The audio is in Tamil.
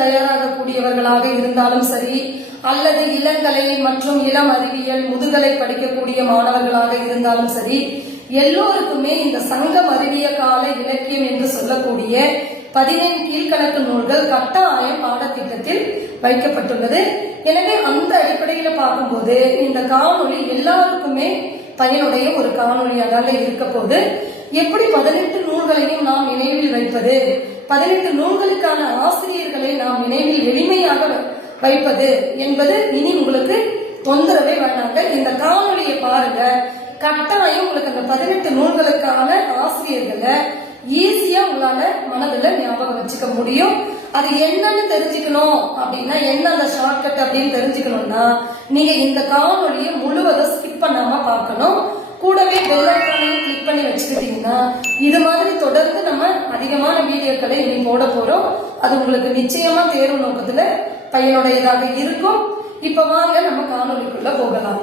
தயாராகக்கூடியவர்களாக இருந்தாலும் சரி, அல்லது இளங்கலை மற்றும் இளம் அறிவியல் முதுகலை படிக்கக்கூடிய மாணவர்களாக இருந்தாலும் சரி, எல்லோருக்குமே இந்த சங்கம் அறிவிய கால இலக்கியம் என்று சொல்லக்கூடிய 15 கீழ்கணக்கு நூல்கள் கட்டாயம் பாடத்திட்டத்தில் வைக்கப்பட்டுள்ளது. எனவே அந்த அடிப்படையில பார்க்கும்போது இந்த காணொளி எல்லாருக்குமே பயனுடைய ஒரு காணொலியாக இருக்க போது, எப்படி 18 நூல்களையும் நாம் நினைவில் வைப்பது, 18 நூல்களுக்கான ஆசிரியர்களை நாம் நினைவில் எளிமையாக வைப்பது என்பது இனி உங்களுக்கு தொந்தரவே வேணாங்க. இந்த காணொலியை பாருங்க, கட்டாயம் உங்களுக்கு அந்த 18 நூல்களுக்கான ஆசிரியர்களை ஈஸியா உங்களால மனதுல ஞாபகம் வச்சுக்க முடியும். அது என்னன்னு தெரிஞ்சுக்கணும் அப்படின்னா, என்ன அந்த ஷார்ட்கட் அப்படின்னு தெரிஞ்சுக்கணும்னா, நீங்க இந்த காணொலியை முழுவதும் ஸ்கிப் பண்ணாம பார்க்கணும். கூடவே பெல் ஐகானையும் கிளிக் பண்ணி வச்சுக்கிட்டீங்கன்னா இது மாதிரி தொடர்ந்து நம்ம அதிகமான வீடியோக்களை இனி போட போறோம். அது உங்களுக்கு நிச்சயமா தேர்வு நோக்கத்துல பயனுடையதாக இருக்கும். இப்ப வாங்க நம்ம காணொலிக்குள்ள போகலாம்.